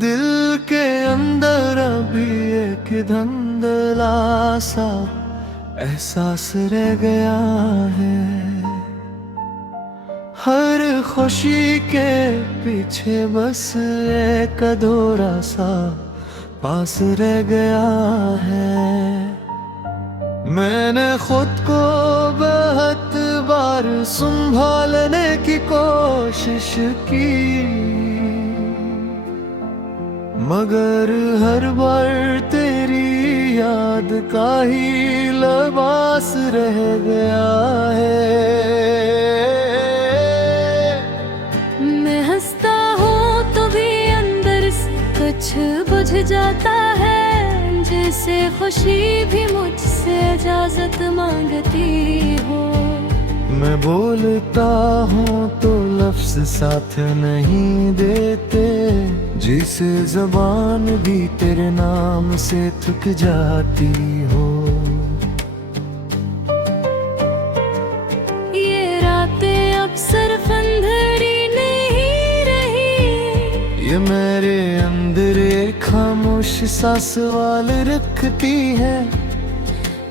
दिल के अंदर अभी एक धुंधला सा एहसास रह गया है। हर खुशी के पीछे बस एक अधूरा सा पास रह गया है। मैंने खुद को बहुत बार संभालने की कोशिश की, मगर हर बार तेरी याद का ही लिबास रह गया है। मैं हंसता हूँ तो भी अंदर से कुछ बुझ जाता है, जैसे खुशी भी मुझसे इजाजत मांगती हो। मैं बोलता हूँ तो लफ्ज साथ नहीं देते, जिसे ज़बान भी तेरे नाम से थक जाती हो। ये रातें अब सिर्फ अंधेरी नहीं रही, ये मेरे अंदर एक खामोश सा सवाल रखती है।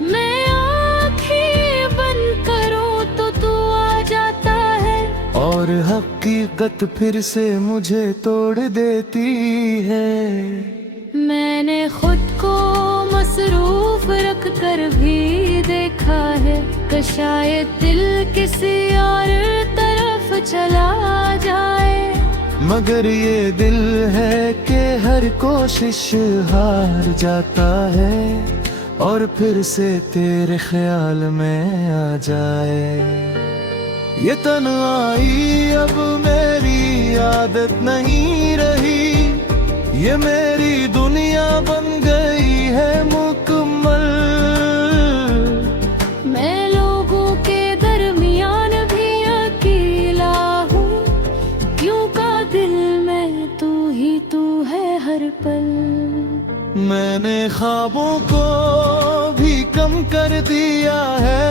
मैं आँखें बंद करूँ तो तू आ जाता है, और हकीकत फिर से मुझे तोड़ देती है। मैंने खुद को मसरूफ रख कर भी देखा है कि शायद दिल किसी और तरफ चला जाए, मगर ये दिल है कि हर कोशिश हार जाता है और फिर से तेरे ख्याल में आ जाए। ये तन्हाई अब मेरी आदत नहीं रही, ये मेरी दुनिया बन गई है मुकम्मल। मैं लोगों के दरमियान भी अकेला हूँ, क्यों का दिल में तू है हर पल। मैंने ख्वाबों को भी कम कर दिया है,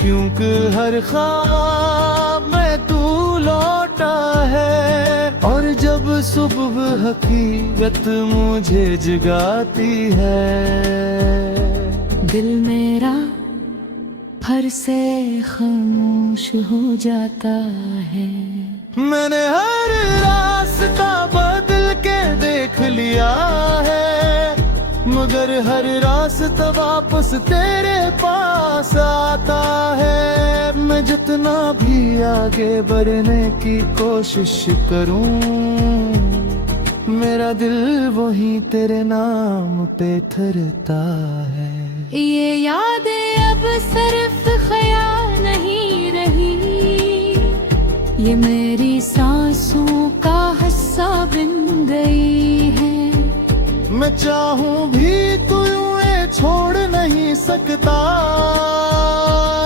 क्योंकि हर ख्वाब में तू लौटा है। और जब सुबह हकीकत मुझे जगाती है, दिल मेरा फर से खामोश हो जाता है। मैंने हर रास्ता बदल के देख लिया है, मगर हर रास्ता वापस तेरे पास आता है। मैं जितना भी आगे बढ़ने की कोशिश करूं, मेरा दिल वही तेरे नाम पे थरता है। ये यादें अब सिर्फ ख्याल नहीं रही, ये मेरी सांसों का हिस्सा बन गई है। मैं चाहूं भी तू ये छोड़ नहीं सकता,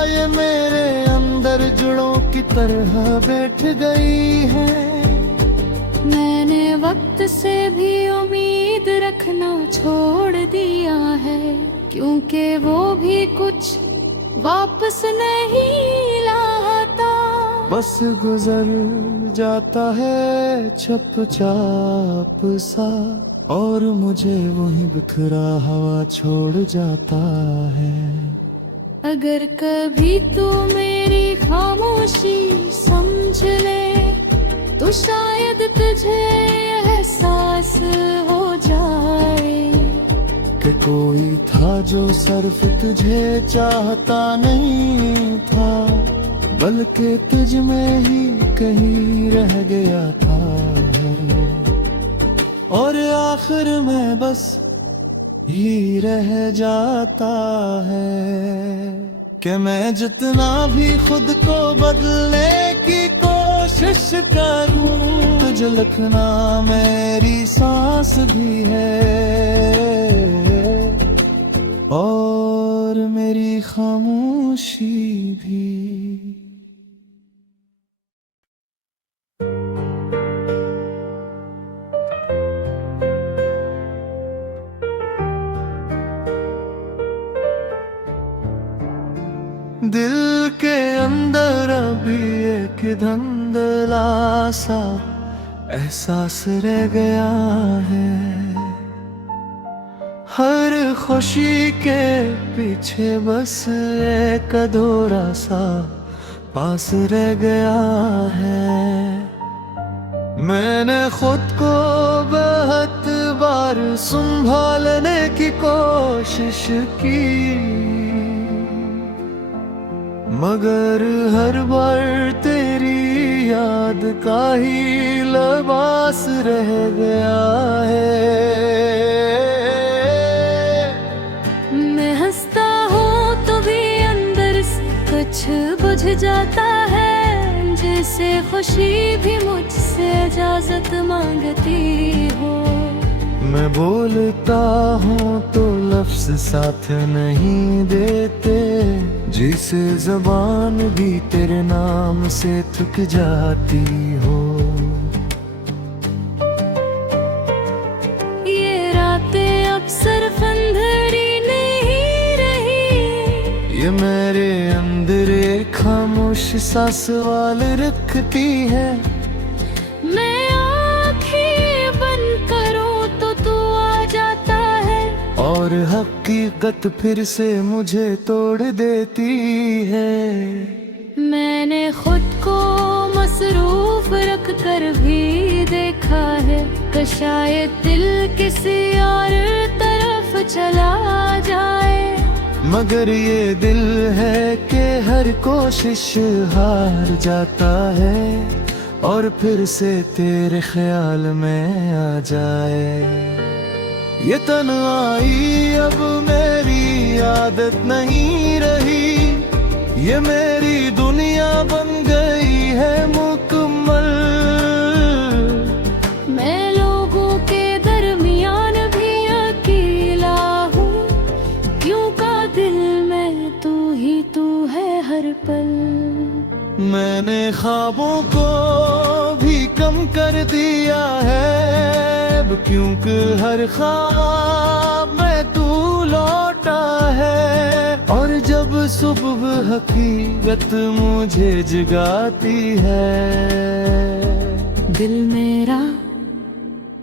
ये मेरे अंदर जड़ों की तरह बैठ गई है। मैंने वक्त से भी उम्मीद रखना छोड़ दिया है, क्योंकि वो भी कुछ वापस नहीं लाता। बस गुजर जाता है चुपचाप सा, और मुझे वही बिखरा हवा छोड़ जाता है। अगर कभी तू मेरी खामोशी समझ ले, तो शायद तुझे एहसास हो जाए कि कोई था जो सिर्फ तुझे चाहता नहीं था, बल्कि तुझ में ही कहीं रह गया था। और आखिर में बस ही रह जाता है कि मैं जितना भी खुद को बदलने की कोशिश करूं, तुझ लिखना मेरी सांस भी है और मेरी खामोशी भी। दिल के अंदर अभी एक धुंधला सा एहसास रह गया है। हर खुशी के पीछे बस एक अधूरा सा पास रह गया है। मैंने खुद को बहुत बार संभालने की कोशिश की, मगर हर बार तेरी याद का ही लिबास रह गया है। मैं हंसता हूँ तो भी अंदर से कुछ बुझ जाता है, जैसे खुशी भी मुझसे इजाजत मांगती हो। मैं बोलता हूँ तो लफ्ज साथ नहीं देते, जिसे ज़बान भी तेरे नाम से थक जाती हो। ये रातें अक्सर अंधेरी नहीं रही, ये मेरे अंदर एक खामोश सा सवाल रखती है। मैं आँखें बंद करूँ तो तू आ जाता है, और हकीकत फिर से मुझे तोड़ देती है। मैंने खुद को मसरूफ रख कर भी देखा है, कि शायद दिल किसी और तरफ चला जाए। मगर ये दिल है कि हर कोशिश हार जाता है, और फिर से तेरे ख्याल में आ जाए। ये तन्हाई अब मेरी आदत नहीं रही, ये मेरी दुनिया बन गई है मुकम्मल। मैं लोगों के दरमियान भी अकेला हूँ, क्यों का दिल में तू ही तू है हर पल। मैंने ख्वाबों को भी कम कर दिया है, क्योंकि हर ख्वाब में तू लौटा है। और जब सुबह हकीकत मुझे जगाती है, दिल मेरा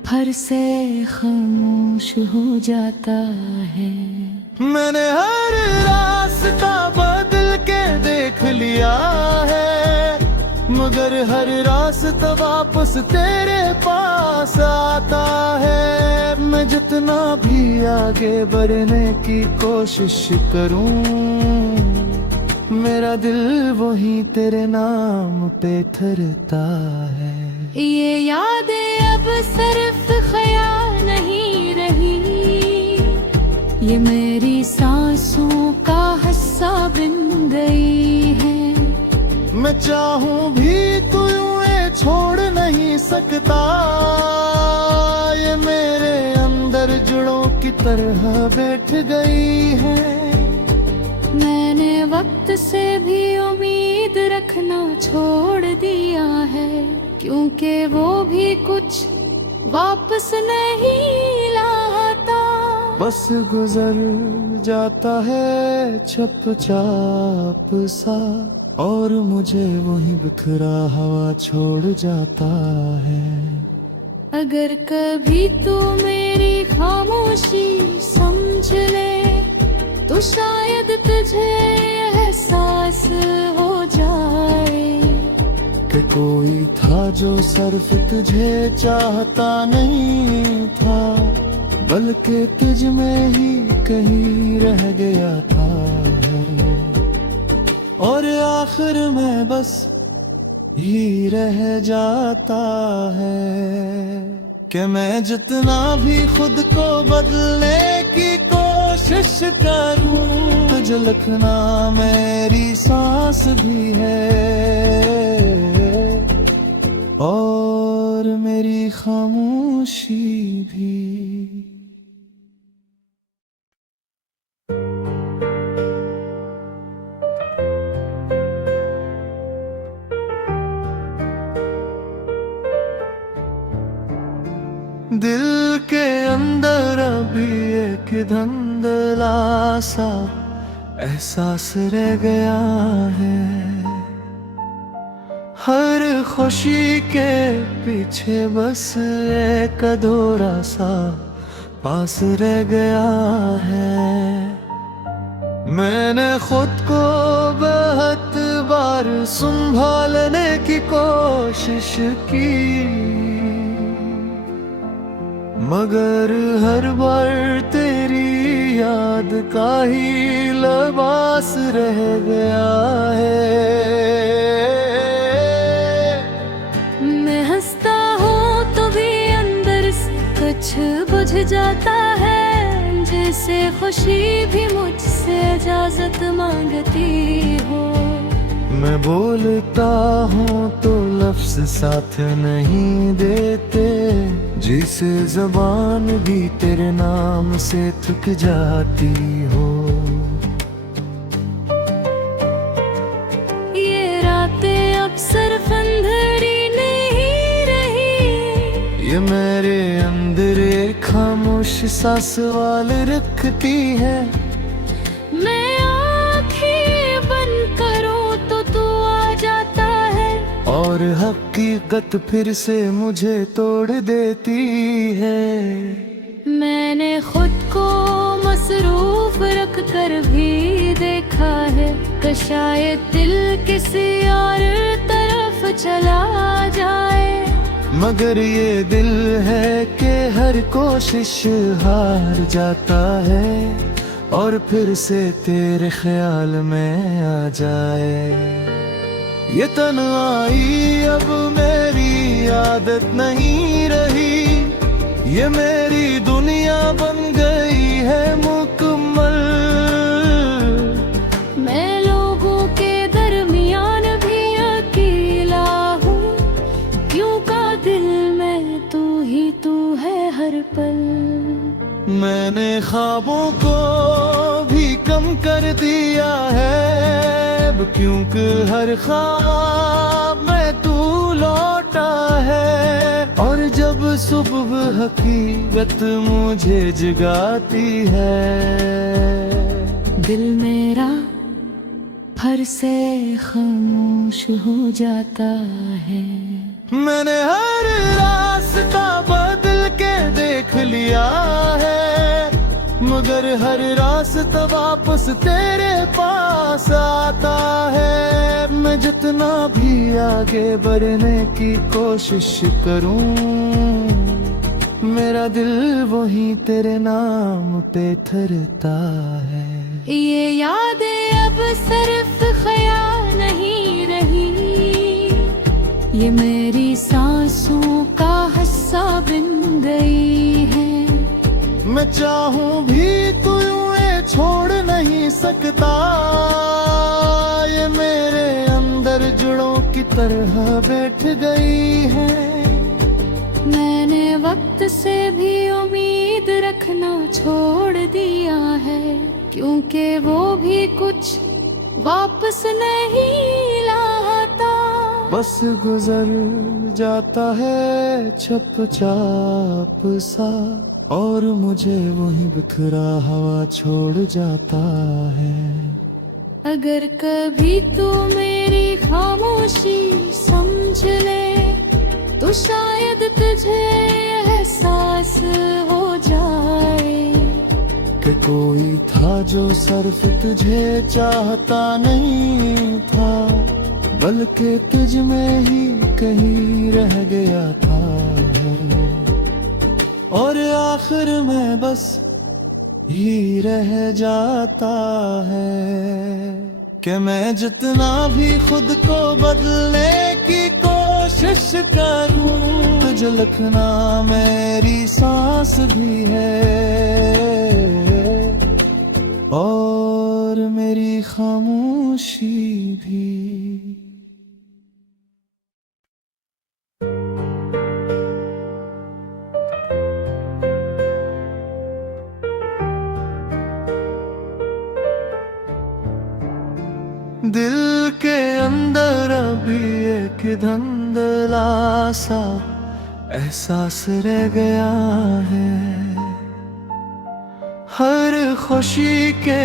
फर से खामोश हो जाता है। मैंने हर रास्ता बदल के देख लिया है, मगर हर रास्ता वापस तेरे पास आता है। मैं जितना भी आगे बढ़ने की कोशिश करूं, मेरा दिल वही तेरे नाम पे थरता है। ये यादें अब सिर्फ ख्याल नहीं रही, ये मेरी सांसों का हिस्सा बन गई है। मैं चाहूं भी तो यूं ये छोड़ नहीं सकता, ये मेरे अंदर जड़ों की तरह बैठ गई है। मैंने वक्त से भी उम्मीद रखना छोड़ दिया है, क्योंकि वो भी कुछ वापस नहीं लाता। बस गुजर जाता है चुपचाप सा, और मुझे वही बिखरा हवा छोड़ जाता है। अगर कभी तू मेरी खामोशी समझ ले, तो शायद तुझे एहसास हो जाए कि कोई था जो सिर्फ तुझे चाहता नहीं था, बल्कि तुझ में ही कहीं रह गया था। और आखिर में बस ही रह जाता है कि मैं जितना भी खुद को बदलने की कोशिश करूं, तुझे लिखना मेरी सांस भी है, और मेरी खामोशी भी। दिल के अंदर अभी एक धुंधला सा एहसास रह गया है। हर खुशी के पीछे बस एक अधूरा सा पास रह गया है। मैंने खुद को बहुत बार संभालने की कोशिश की, मगर हर बार तेरी याद का ही लिबास रह गया है। मैं हंसता हूँ तो भी अंदर से कुछ बुझ जाता है, जैसे खुशी भी मुझसे इजाजत मांगती हो। मैं बोलता हूँ तो लफ्ज साथ नहीं देते, जिसे ज़बान भी तेरे नाम से थक जाती हो। ये रातें अक्सर अंधेरी नहीं रही, ये मेरे अंदर एक खामोश सा सवाल रखती है। मैं आँखें बंद करूँ तो तू आ जाता है, और हकीकत फिर से मुझे तोड़ देती है। मैंने खुद को मसरूफ रख कर भी देखा है, कि शायद दिल किसी और तरफ चला जाए। मगर ये दिल है कि हर कोशिश हार जाता है, और फिर से तेरे ख्याल में आ जाए। ये तन्हाई अब मेरी आदत नहीं रही, ये मेरी दुनिया बन गई है मुकम्मल। मैं लोगों के दरमियान भी अकेला हूँ, क्यों का दिल में तू ही तू है हर पल। मैंने ख्वाबों को भी कम कर दिया है, क्योंकि हर ख्वाब में तू लौटा है। और जब सुबह हकीकत मुझे जगाती है, दिल मेरा फर से खामोश हो जाता है। मैंने हर रास्ता बदल के देख लिया है, मगर हर रास्ता वापस तेरे पास आता है। मैं जितना भी आगे बढ़ने की कोशिश करूं, मेरा दिल वही तेरे नाम पे थरता है। ये यादें अब सिर्फ ख्याल नहीं रही, ये मेरी सांसों का हिस्सा बन गई है। मैं चाहूं भी तो यूं ये छोड़ नहीं सकता, ये मेरे अंदर जड़ों की तरह बैठ गई है। मैंने वक्त से भी उम्मीद रखना छोड़ दिया है, क्योंकि वो भी कुछ वापस नहीं लाता। बस गुजर जाता है चुपचाप सा, और मुझे वही बिखरा हवा छोड़ जाता है। अगर कभी तू मेरी खामोशी समझ ले, तो शायद तुझे एहसास हो जाए कि कोई था जो सिर्फ तुझे चाहता नहीं था, बल्कि तुझ में ही कहीं रह गया था। और आखिर में बस ही रह जाता है कि मैं जितना भी खुद को बदलने की कोशिश करूं, तुझे लिखना मेरी सांस भी है, और मेरी खामोशी भी। दिल के अंदर अभी एक धुंधला सा एहसास रह गया है। हर खुशी के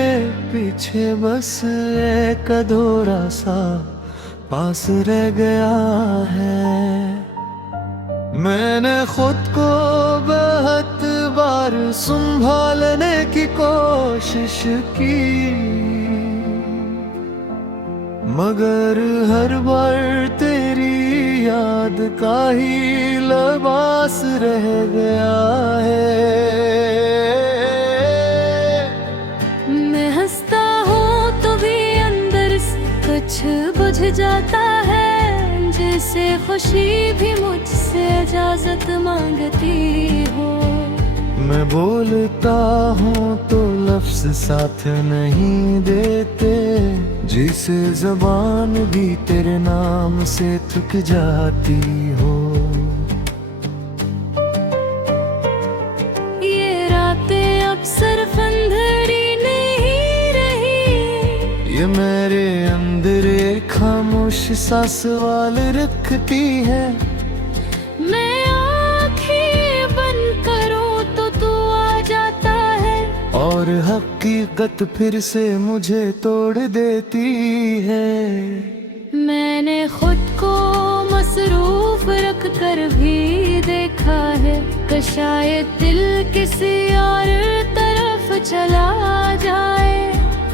पीछे बस एक अधूरा सा पास रह गया है। मैंने खुद को बहुत बार संभालने की कोशिश की, मगर हर बार तेरी याद का ही लिबास रह गया है। मैं हंसता हूँ तो भी अंदर से कुछ बुझ जाता है, जैसे खुशी भी मुझसे इजाजत मांगती हो। मैं बोलता हूँ तो लफ्ज साथ नहीं देते, जिसे ज़बान भी तेरे नाम से थक जाती हो। ये रातें अब सिर्फ अंधेरी नहीं रही, ये मेरे अंदर एक खामोश सा सवाल रखती है। मैं आँखें बंद करूँ तो तू आ जाता है, और हकीकत फिर से मुझे तोड़ देती है। मैंने खुद को मसरूफ रख कर भी देखा है, कि शायद दिल किसी और तरफ चला जाए।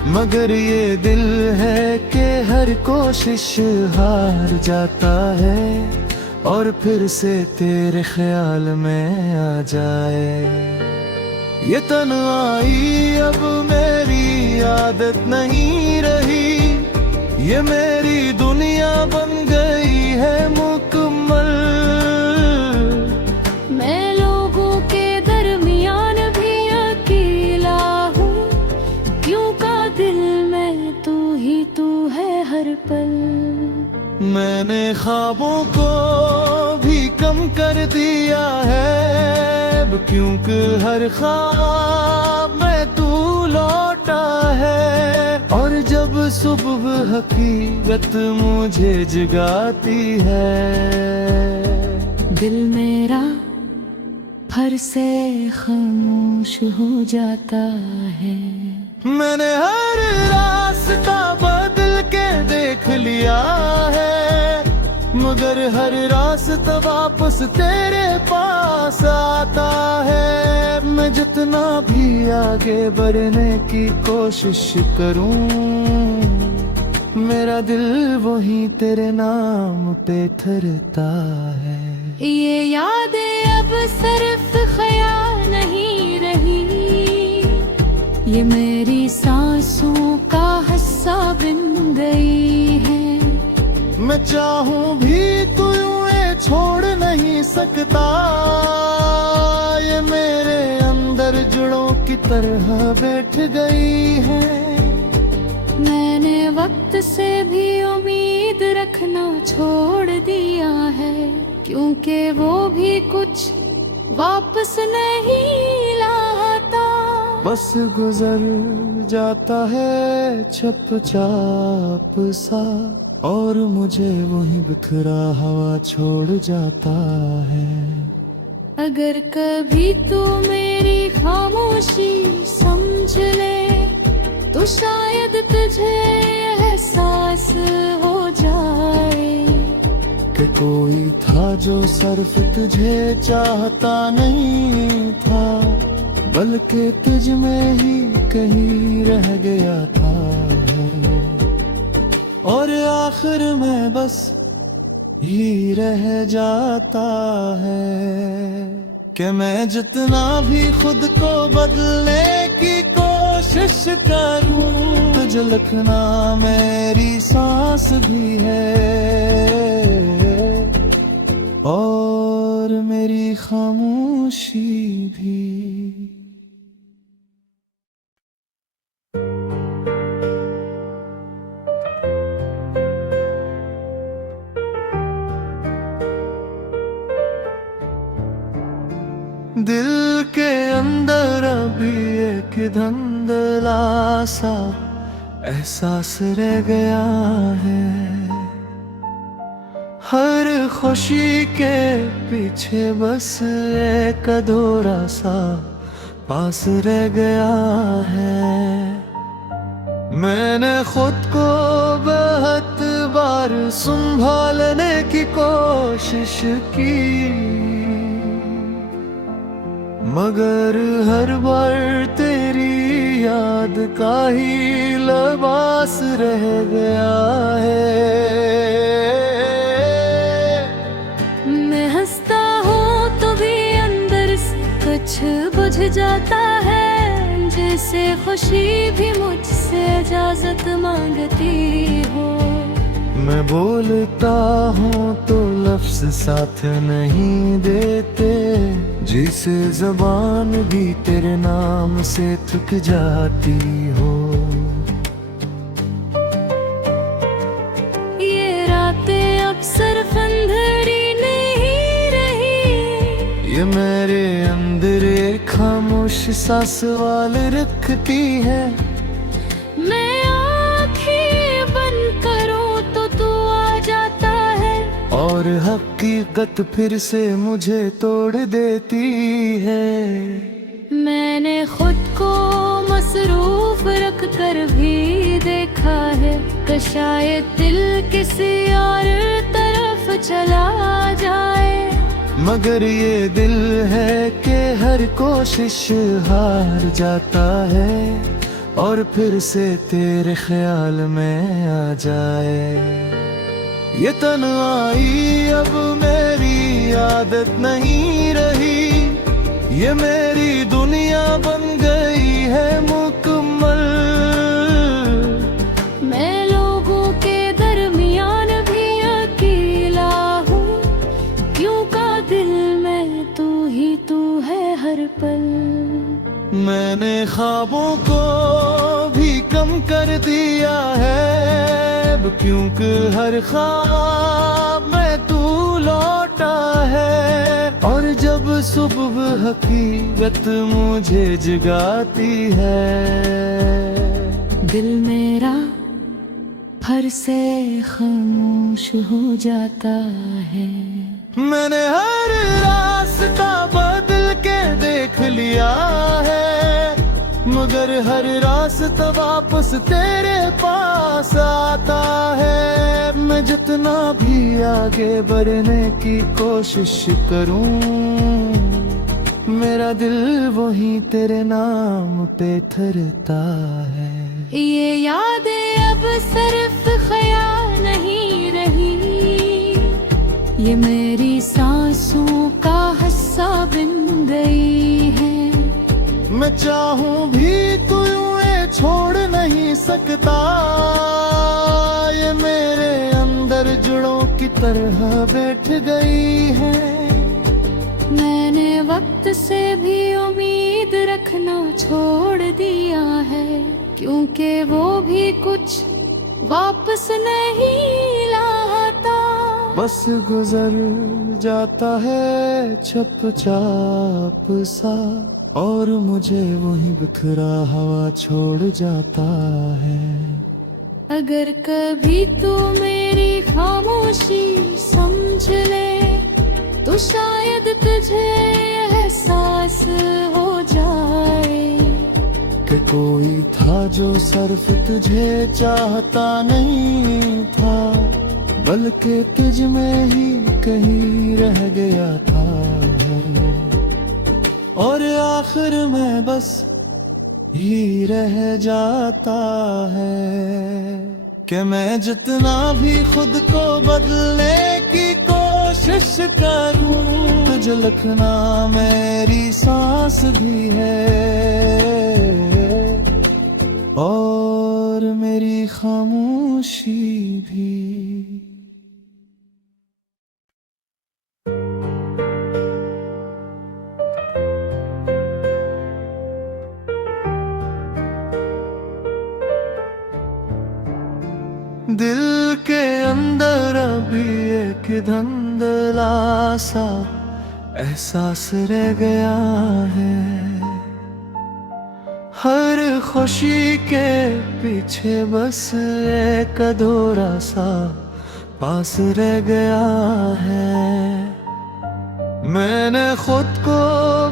मगर ये दिल है कि हर कोशिश हार जाता है, और फिर से तेरे ख्याल में आ जाए। ये तन्हाई अब मेरी आदत नहीं रही, ये मेरी दुनिया बन गई है मुकम्मल। मैं लोगों के दरमियान भी अकेला हूँ, क्यों का दिल में तू है हर पल। मैंने ख्वाबों को भी कम कर दिया है, क्योंकि हर ख्वाब में तू लौटा है। और जब सुबह हकीकत मुझे जगाती है, दिल मेरा फर से खामोश हो जाता है। मैंने हर रास्ता बदल के देख लिया है, मगर हर रास्ता वापस तेरे पास आता है। मैं जितना भी आगे बढ़ने की कोशिश करूं, मेरा दिल वही तेरे नाम पे ठहरता है। ये यादें अब सिर्फ ख्याल नहीं रही, ये मेरी सांसों का हिस्सा बन गई है। मैं चाहूं भी तो यूं छोड़ नहीं सकता, ये मेरे अंदर जड़ों की तरह बैठ गई है। मैंने वक्त से भी उम्मीद रखना छोड़ दिया है, क्योंकि वो भी कुछ वापस नहीं लाता। बस गुजर जाता है चुपचाप सा, और मुझे वही बिखरा हवा छोड़ जाता है। अगर कभी तू मेरी खामोशी समझ ले, तो शायद तुझे एहसास हो जाए कि कोई था जो सिर्फ तुझे चाहता नहीं था, बल्कि तुझ में ही कहीं रह गया था। और आखिर में बस ही रह जाता है कि मैं जितना भी खुद को बदलने की कोशिश करूं, तुझे लिखना मेरी सांस भी है, और मेरी खामोशी भी। दिल के अंदर अभी एक धुंधला सा एहसास रह गया है। हर खुशी के पीछे बस एक अधूरा सा पास रह गया है। मैंने खुद को बहुत बार बार संभालने की कोशिश की, मगर हर बार तेरी याद का ही लिबास रह गया है। मैं हंसता हूँ तो भी अंदर से कुछ बुझ जाता है, जैसे खुशी भी मुझसे इजाजत मांगती हो। मैं बोलता हूँ तो लफ्ज साथ नहीं देते, जिसे जबान भी तेरे नाम से थक जाती हो। ये रातें अब सिर्फ अंधेरी नहीं रही, ये मेरे अंदर एक खामोश सा सवाल रखती है। मैं आँखें बंद करूँ तो तू आ जाता है, और हकीकत फिर से मुझे तोड़ देती है। मैंने खुद को मसरूफ रख कर भी देखा है, कि शायद दिल किसी और तरफ चला जाए। मगर ये दिल है कि हर कोशिश हार जाता है, और फिर से तेरे ख्याल में आ जाए। ये तन्हाई अब मेरी आदत नहीं रही, ये मेरी दुनिया बन गई है मुकम्मल। मैं लोगों के दरमियान भी अकेला हूँ, क्यों का दिल में तू ही तू है हर पल। मैंने ख्वाबों को भी कम कर दिया है, क्योंकि हर ख्वाब में तू लौटा है। और जब सुबह हकीकत मुझे जगाती है, दिल मेरा हर से खामोश हो जाता है। मैंने हर रास्ता बदल के देख लिया है, मगर हर रास्ता वापस तेरे पास आता है। मैं जितना भी आगे बढ़ने की कोशिश करूं, मेरा दिल वहीं तेरे नाम पे थरता है। ये यादें अब सिर्फ ख्याल नहीं रही, ये मेरी सांसों का हिस्सा बन गई है। मैं चाहूं भी तो यूं ये छोड़ नहीं सकता, ये मेरे अंदर जड़ों की तरह बैठ गई है। मैंने वक्त से भी उम्मीद रखना छोड़ दिया है, क्योंकि वो भी कुछ वापस नहीं लाता। बस गुजर जाता है चुपचाप सा, और मुझे वही बिखरा हवा छोड़ जाता है। अगर कभी तू मेरी खामोशी समझ ले, तो शायद तुझे एहसास हो जाए कि कोई था जो सिर्फ तुझे चाहता नहीं था, बल्कि तुझ में ही कहीं रह गया था। और आखिर में बस ही रह जाता है कि मैं जितना भी खुद को बदलने की कोशिश करूं, तुझे लिखना मेरी सांस भी है, और मेरी खामोशी भी। दिल के अंदर अभी एक धुंधला सा एहसास रह गया है, हर खुशी के पीछे बस एक अधूरा सा पास रह गया है। मैंने खुद को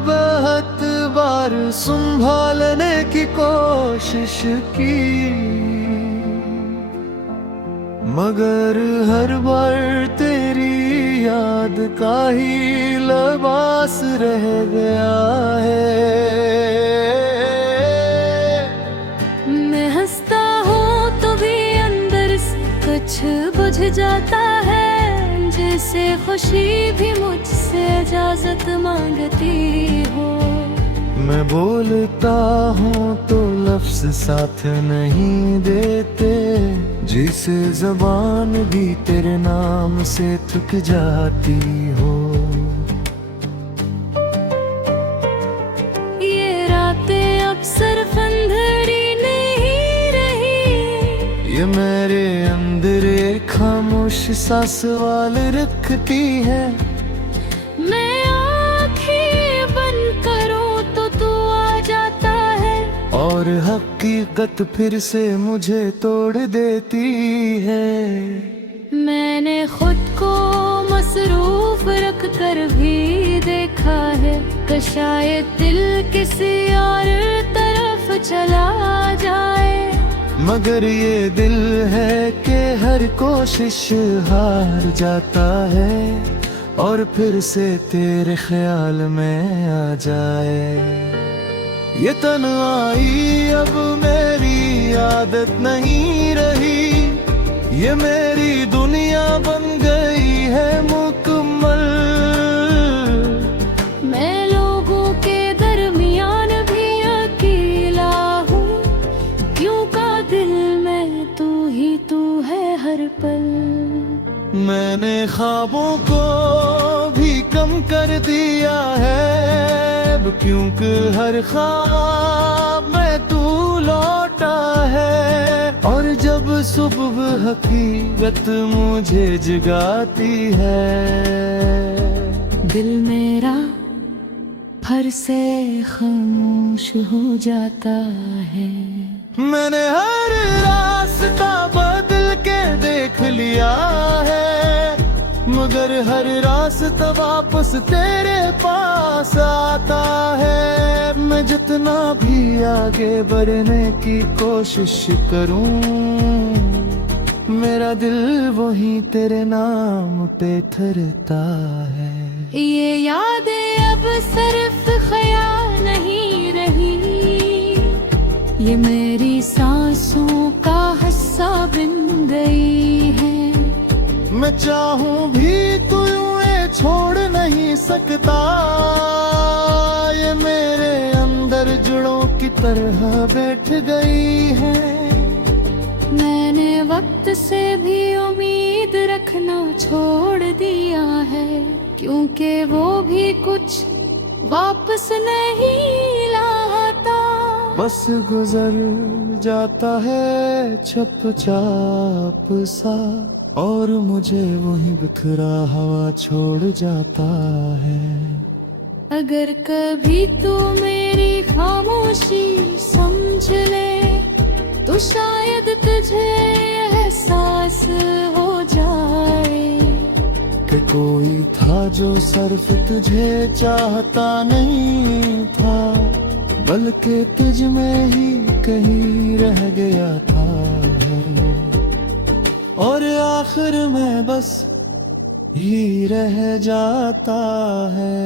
बहुत बार संभालने की कोशिश की, मगर हर बार तेरी याद का ही लिबास रह गया है। मैं हंसता हूँ तो भी अंदर से कुछ बुझ जाता है, जैसे खुशी भी मुझसे इजाजत मांगती हो। मैं बोलता हूँ तो लफ्ज साथ नहीं देते, जिसे जबान भी तेरे नाम से थक जाती हो। ये रातें अब सिर्फ अंधेरी नहीं रही, ये मेरे अंदर एक खामोश सा सवाल रखती है। मैं आँखें बंद करूँ तो तू आ जाता है, और हकीकत फिर से मुझे तोड़ देती है। मैंने खुद को मसरूफ रख कर भी देखा है, कि शायद दिल किसी और तरफ चला जाए। मगर ये दिल है कि हर कोशिश हार जाता है, और फिर से तेरे ख्याल में आ जाए। ये तन्हाई अब मेरी आदत नहीं रही, ये मेरी दुनिया बन गई है मुकम्मल। मैं लोगों के दरमियान भी अकेला हूँ, क्यों का दिल में तू ही तू है हर पल। मैंने ख्वाबों को भी कम कर दिया है, क्योंकि हर ख्वाब में तू लौटा है। और जब सुबह हकीकत मुझे जगाती है, दिल मेरा फर से खामोश हो जाता है। मैंने हर रास्ता बदल के देख लिया है, मगर हर रास्ता वापस तेरे पास आता है। मैं जितना भी आगे बढ़ने की कोशिश करूं, मेरा दिल वही तेरे नाम पे थरता है। ये यादें अब सिर्फ ख्याल नहीं रही, ये मेरी सांसों का हिस्सा बन गई है। मैं चाहूं भी तू यूं छोड़ नहीं सकता, ये मेरे अंदर जड़ों की तरह बैठ गई है। मैंने वक्त से भी उम्मीद रखना छोड़ दिया है, क्योंकि वो भी कुछ वापस नहीं लाता। बस गुजर जाता है चुपचाप सा, और मुझे वही बिखरा हवा छोड़ जाता है। अगर कभी तू मेरी खामोशी समझ ले, तो शायद तुझे एहसास हो जाए कि कोई था जो सिर्फ तुझे चाहता नहीं था, बल्कि तुझ में ही कहीं रह गया था। और आखिर में बस ही रह जाता है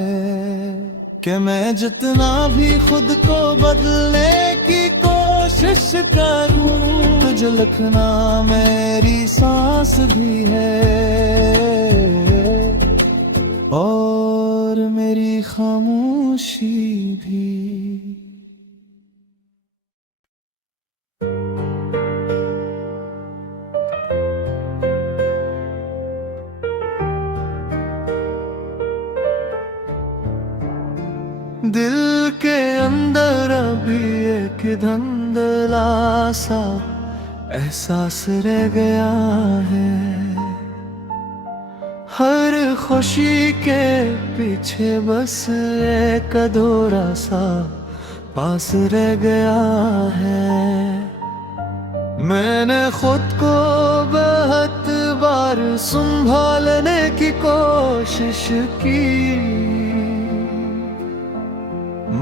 कि मैं जितना भी खुद को बदलने की कोशिश करूं, तुझे लिखना मेरी सांस भी है, और मेरी खामोशी भी। दिल के अंदर अभी एक धुंधला सा एहसास रह गया है। हर खुशी के पीछे बस एक अधूरा सा पास रह गया है। मैंने खुद को बहुत बार संभालने की कोशिश की,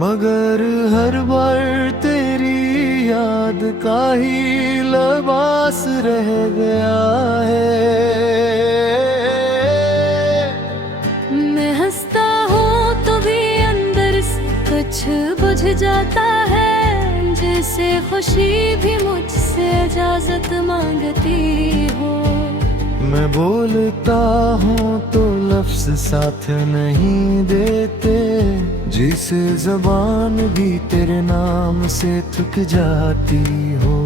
मगर हर बार तेरी याद का ही लिबास रह गया है। मैं हंसता हूँ तो भी अंदर से कुछ बुझ जाता है, जैसे खुशी भी मुझसे इजाजत मांगती हो। मैं बोलता हूँ तो लफ्ज साथ नहीं देते, जिसे जबान भी तेरे नाम से थक जाती हो।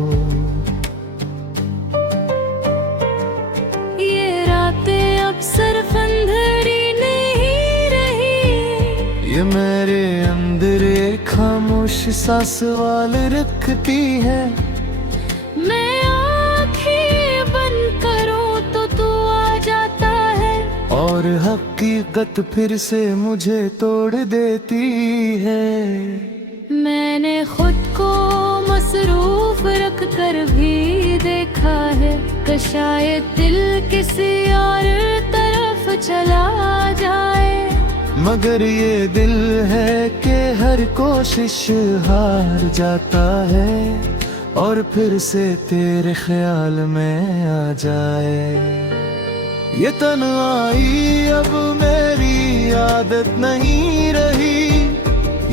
ये रातें अक्सर अंधेरी नहीं रही, ये मेरे अंदर एक खामोश सा सवाल रखती है। मैं आँखें बंद करूँ तो तू आ जाता है, और हकीकत फिर से मुझे तोड़ देती है। मैंने खुद को मसरूफ रख कर भी देखा है, कि शायद दिल किसी और तरफ चला जाए। मगर ये दिल है कि हर कोशिश हार जाता है, और फिर से तेरे ख्याल में आ जाए। ये तन्हाई अब मेरी आदत नहीं रही,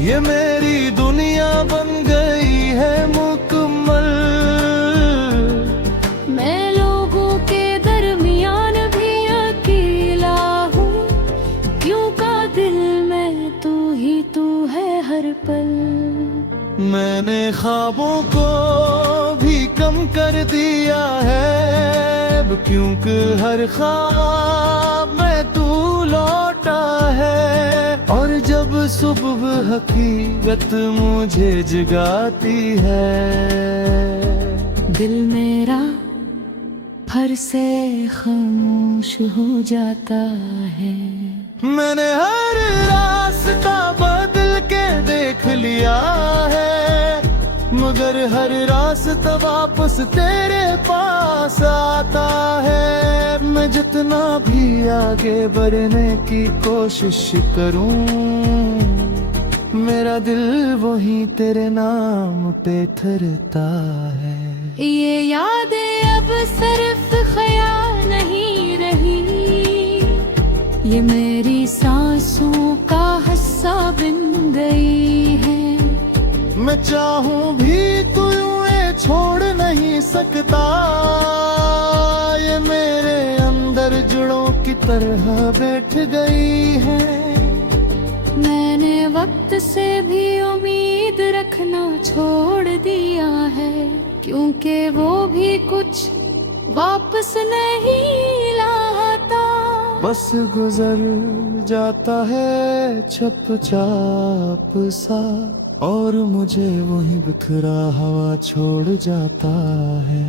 ये मेरी दुनिया बन गई है मुकम्मल। मैं लोगों के दरमियान भी अकेला हूँ, क्यों का दिल में तू ही तू है हर पल। मैंने ख्वाबों को भी कम कर दिया है, क्योंकि हर ख्वाब में तू लौटा है। और जब सुबह हकीकत मुझे जगाती है, दिल मेरा फर से खामोश हो जाता है। मैंने हर रास्ता बदल के देख लिया है, मगर हर रास्ता वापस तेरे पास आता है। मैं जितना भी आगे बढ़ने की कोशिश करूं, मेरा दिल वही तेरे नाम पे ठहरता है। ये यादें अब सिर्फ ख्याल नहीं रही, ये मेरी सांसों का हिस्सा बन गई है। मैं चाहूं भी तू यूं छोड़ नहीं सकता, ये मेरे अंदर जड़ों की तरह बैठ गई है। मैंने वक्त से भी उम्मीद रखना छोड़ दिया है, क्योंकि वो भी कुछ वापस नहीं लाता। बस गुजर जाता है चुपचाप सा, और मुझे वही बिखरा हवा छोड़ जाता है।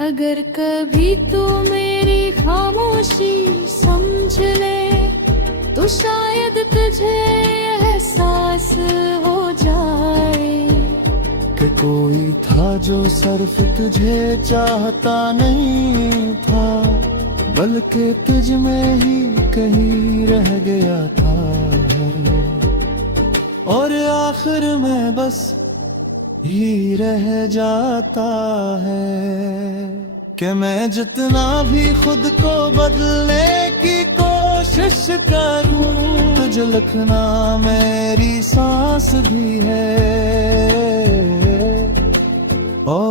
अगर कभी तू मेरी खामोशी समझ ले, तो शायद तुझे एहसास हो जाए कि कोई था जो सिर्फ तुझे चाहता नहीं था, बल्कि तुझ में ही कहीं रह गया था। और आखिर में बस ही रह जाता है कि मैं जितना भी खुद को बदलने की कोशिश करूं, तुझे लिखना मेरी सांस भी है। और